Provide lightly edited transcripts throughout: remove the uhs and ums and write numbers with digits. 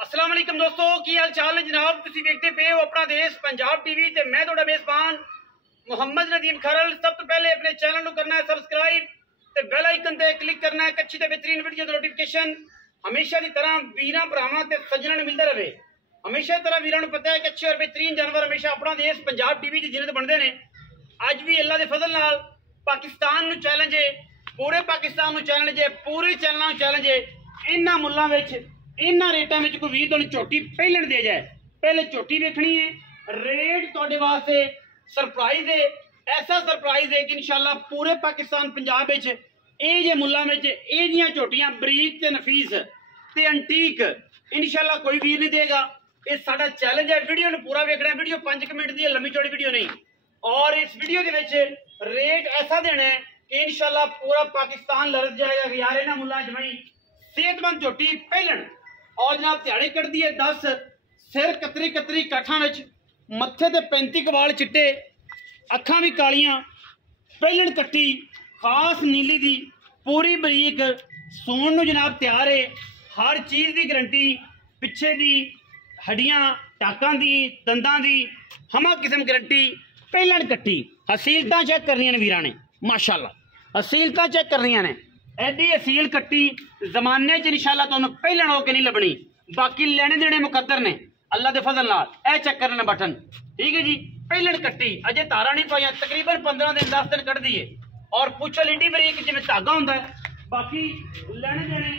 अस्सलाम वालेकुम दोस्तों, की हाल चाल है जनाब। तुसीं देखते पे हो अपना देश पंजाब टीवी ते मैं तुहाडा मेज़बान मुहम्मद नदीम खरल। सब तो पहले अपने चैनल को करना है सबसक्राइब ते बेल आइकन ते क्लिक करना है अच्छी ते बेहतरीन वीडियो दी नोटिफिकेशन हमेशा की तरह वीरां भरावां ते सज्जणां नूं मिलदा रहे। हमेशा की तरह वीरां नूं पता है कि अच्छे और बेहतरीन जानवर हमेशा अपना देश पंजाब टीवी दी जिन्नत बनदे ने। अज भी अल्लाह दे फजल नाल पाकिस्तान नूं चैलेंज है, पूरे पाकिस्तान नूं चैलेंज है, पूरे चैनलों नूं चैलेंज है। इन्हां मुल्लां विच इन्हां रेटां विच कोई वीर तुहानूं झोटी पहलण दे जाए, पहले झोटी वेखनी है। रेट तुहाडे वास्ते सरप्राइज है, ऐसा सरप्राइज है कि इंशाअल्लाह पूरे पाकिस्तान पंजाब विच ਇਹ ਜੇ ਮੁੱਲਾਂ ਵਿੱਚ ਇਹ ਦੀਆਂ ਝੋਟੀਆਂ ਬਰੀਕ ਤੇ ਨਫੀਸ ਤੇ ਐਂਟੀਕ इंशाअल्लाह कोई ਵੀਰ नहीं देगा। ये साडा चैलेंज है। वीडियो ਨੂੰ पूरा ਵੇਖਣਾ। वीडियो 5 मिनट ਦੀ है, लंबी चौड़ी वीडियो नहीं। और इस वीडियो के ਵਿੱਚ रेट ऐसा देना है कि इंशाअल्लाह पूरा पाकिस्तान लरज जाएगा कि यार इन्हां मुल्लां च भाई सेहतमंद झोटी पहलन। और जनाब दिहाड़ी कटदी है 10 सिर कतरी कतरी काठां विच, मत्थे ते 35 कवाल चिट्टे, अखां भी कालियां, पहलन कट्टी खास नीली दी, पूरी बरीक, सूण नूं जनाब तैयार है। हर चीज़ की गारंटी, पिछे दी हड्डियां टाकां दी दंदां दी हमा किस्म गारंटी। पहलन कट्टी हसीलतां चेक करनियां ने वीरां ने, माशाअल्लाह हसीलतां चेक करनियां ने। एडी हसील कट्टी जमाने च इंशाअल्लाह तुहानूं पहलन हो के नहीं लभनी। बाकी लेने देने मुकद्दर ने अल्लाह दे फजल नाल। ए चेक करने बटन ठीक है जी। पहलन कट्टी अजे धारा नहीं पाइयां, तकरीबन 15 दिन 10 दिन कट दी है। और पुछल एडी बरीक जिवें धागा हुंदा है। बाकी लेने देने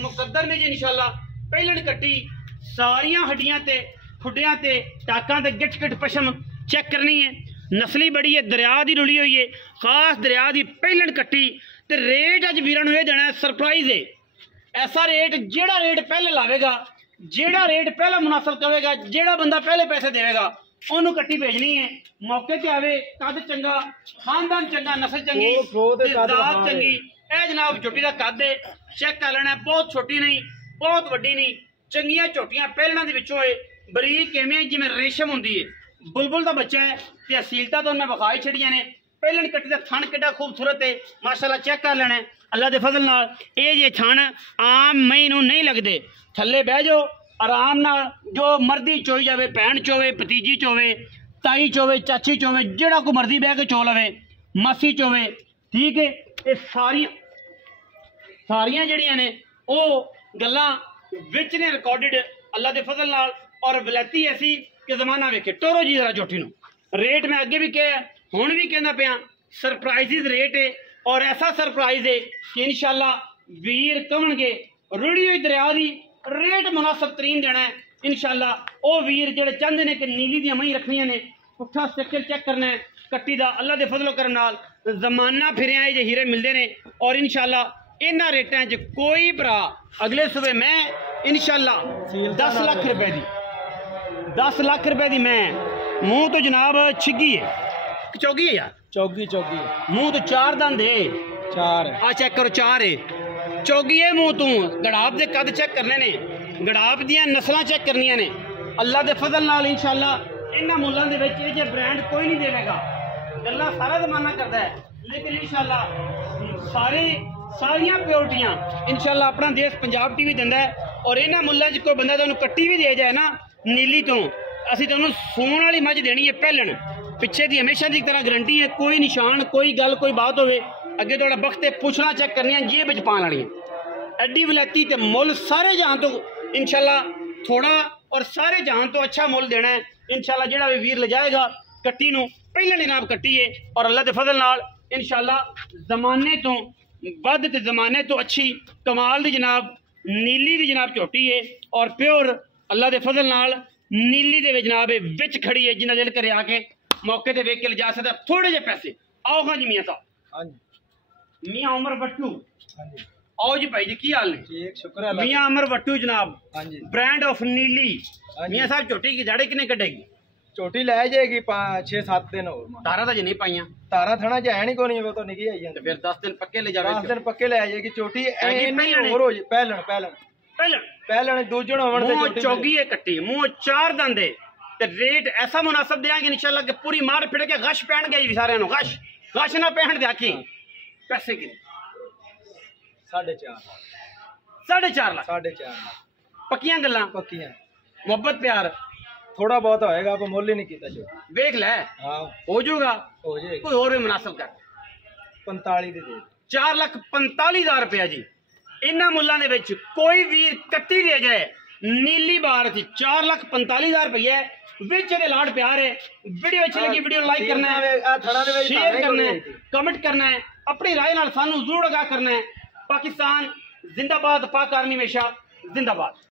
मुकद्दर ने जी इंशाअल्लाह। पहलन कट्टी सारियां हड्डियां ते खुड्डियां ते टाकां ते गिट गिट पशम चेक करनी है। नस्ली बड़ी है, दरिया दी रुली हुई है, खास दरिया दी पहलन कट्टी। ते रेट अज वीरां नूं इह देना है सरप्राइज है। ऐसा रेट जेड़ा रेट पहले लावेगा, जेड़ा रेट पहला मुनासिब करेगा, जेड़ा बंदा पहले पैसे देवेगा ओनू कट्टी भेजनी है। मौके ते आवे, कद चंगा, खानदान चंगा, नस्ल चंगी, जात चंगी। ए जनाब झोटी दा कद है, चेक कर लेना। बहुत छोटी नहीं, बहुत वड्डी नहीं, चंगियां झोटियां पहलना दे विचों है। बरीक किवें जिवें रेशम हुंदी है, बुलबुल दा बच्चा है। ते असीलता तो मैं विखाई छड़ियां ने। पहलन कट्टी दा थण किड्डा खूबसूरत है, माशाअल्लाह चेक कर लेना अल्लाह दे फजल नाल। ये जे थण आम मई नूं नहीं लगदे। थल्ले बह जाओ आराम नाल, जो मर्जी चोई जावे, भैन चोवे, भतीजी चोवे, ताई चोवे, चाची चोवे, जेड़ा कोई मर्जी बह के चो लवे, मासी चोवे, ठीक है। ये सारियां जड़ियां ने वो गल्लां विच ने रिकॉर्डेड अल्लाह दे फजल नाल। और वलैती ऐसी कि जमाना वेखे। टोरो जी जरा झोटी नूं। रेट मैं अगे भी कहा, हुण भी कहना पिया, सरप्राइजिज रेट है। और ऐसा सरप्राइज है कि इंशाअल्लाह वीर कवणगे रुड़ी हुई दरिया दी रेट मुनासिब तरीन देना है इंशाअल्लाह। वो वीर जेड़े चाहते हैं कि नीली दी मई रखनियां ने, पुट्ठा स्ट्रक्चर चेक करना है कट्टी दा अल्लाह दे फजलो करम नाल। जमाना फिरिया जे हीरे मिलते हैं। और इंशाअल्लाह इन्हां रेटां च कोई भरा अगले सुबह मैं इंशाअल्लाह 10 लाख रुपए दी, 10 लाख रुपए दी मैं मूँह तो जनाब छिगी है, चौगी है यार, चौगी चौगी मूँह तो 4 दंद है, 4 आ चेक करो 4 है, चौगी है मूँह तू। गड़ाप दे कद चेक करने ने, गड़ाप दियां नस्लां चेक करनियां ने अल्लाह दे फजल नाल इंशाअल्लाह। इन्हां मुल्लां दे विच ये ब्रांड कोई नहीं देवेगा। गल्लां सारा जमाना करदा है, लेकिन इंशाअल्लाह सारियां प्योरिटियां इंशाअल्लाह अपना देश पंजाब टीवी दिंदा है। और इन्हां मुल्लां च कोई बंदा तुहानूं कट्टी भी दे जाए ना नीली तो, असीं तुहानूं सूण वाली मझ देनी है पहलन। पिछे दी हमेशा की तरह गारंटी है, कोई निशान, कोई गल, कोई बात होवे अगे थोड़ा वक्त पुछना चेक करनी, जेब विच पाण वालियां। एडी वलैती ते मुल सारे जहां तो इंशाअल्लाह थोड़ा और सारे जहां तो अच्छा मुल देना है इंशाअल्लाह। जेड़ा भी वीर ले जाएगा कट्टी नूं पहले जनाब कट्टी है। और अल्लाह दे फजल नाल इंशाअल्लाह जमाने तो वध ते जमाने तो अच्छी कमाल दी जनाब नीली दी जनाब झोटी है। और प्योर अल्लाह दे फजल नाल नीली दे जनाब विच खड़ी है। जिन्ना दिल करे आके मौके ते वेख के ले जा सकदा थोड़े जे पैसे। आओ हाँ जी मियाँ साहब, हाँ जी मियाँ उमर वट्टू, हाँ जी आओ जी भाई जी की हाल ने? ठीक शुक्र है मियाँ उमर वट्टू जनाब, हाँ जी ब्रांड ऑफ नीली। हाँ जी। मियाँ साहब झोटी की दाढ़ी किने कटेगी? चोटी लै जाएगी 6-7 दिन और तारा तो नहीं पाइया, तारा थना च है नहीं कोनी, वो तो निकी आई तो जाती। फिर 10 दिन पक्के ले जावे। 10 दिन पक्के ले जाएगी चोटी। पहलन और हो जाए पहलन पहलन पहलन पहलन दूजण होवन ते मुंह चोटी चौगी है कट्टी, मुंह 4 दंद है। ते रेट ऐसा मुनासिब देंगे इंशाअल्लाह कि पूरी मार फिर के गश पहन गई भी सारे गश गश ना पहन दे आखी। पैसे कितने? 4.5 4.5 लाख। 4.5 लाख ਪੱਕੀਆਂ ਗੱਲਾਂ, ਪੱਕੀਆਂ। ਮੁਹੱਬਤ ਪਿਆਰ ਥੋੜਾ ਬਹੁਤ ਹੋਏਗਾ, ਆਪਾਂ ਮੁੱਲ ਹੀ ਨਹੀਂ ਕੀਤਾ ਜੋ। ਵੇਖ ਲੈ ਹਾਂ ਹੋ ਜਾਊਗਾ, ਹੋ ਜਾਏਗਾ। ਕੋਈ ਹੋਰ ਵੀ ਮੁਨਾਸਬ ਕਰ। 45 ਦੇ ਦੇ। 4,45,000 ਰੁਪਇਆ ਜੀ। ਇਹਨਾਂ ਮੁੱਲਾਂ ਦੇ ਵਿੱਚ ਕੋਈ ਵੀਰ ਕੱਟੀ ਦੇ ਜਾਏ ਨੀਲੀ ਬਾਰ ਚ 4,45,000 ਰੁਪਇਆ ਵਿੱਚ ਇਹਦੇ ਲਾਡ ਪਿਆਰ ਹੈ। ਵੀਡੀਓ ਅੱਛੀ ਲੱਗੀ ਵੀਡੀਓ ਲਾਈਕ ਕਰਨਾ ਹੈ, ਸ਼ੇਅਰ ਕਰਨਾ ਹੈ, ਕਮੈਂਟ ਕਰਨਾ ਹੈ, ਆਪਣੀ ਰਾਏ ਨਾਲ ਸਾਨੂੰ ਜ਼ਰੂਰ ਆਗਾਹ ਕਰਨਾ ਹੈ। ਪਾਕਿस्तान जिंदाबाद, पाक आर्मी हमेशा जिंदाबाद।